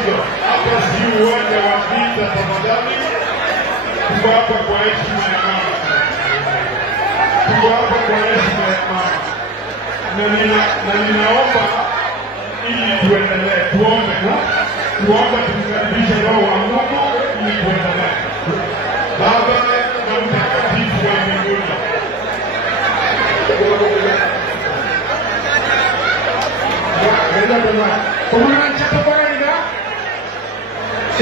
mwanzo. Hapa si uwanja wa vita tafadhali. Tuko hapa kwa heshima ya mama. Tuko hapa kwa heshima ya mama. Na ninaomba ili tuendelee tuombe. Tuombe tumkaribishe Roho wa Mungu ili tuendelee.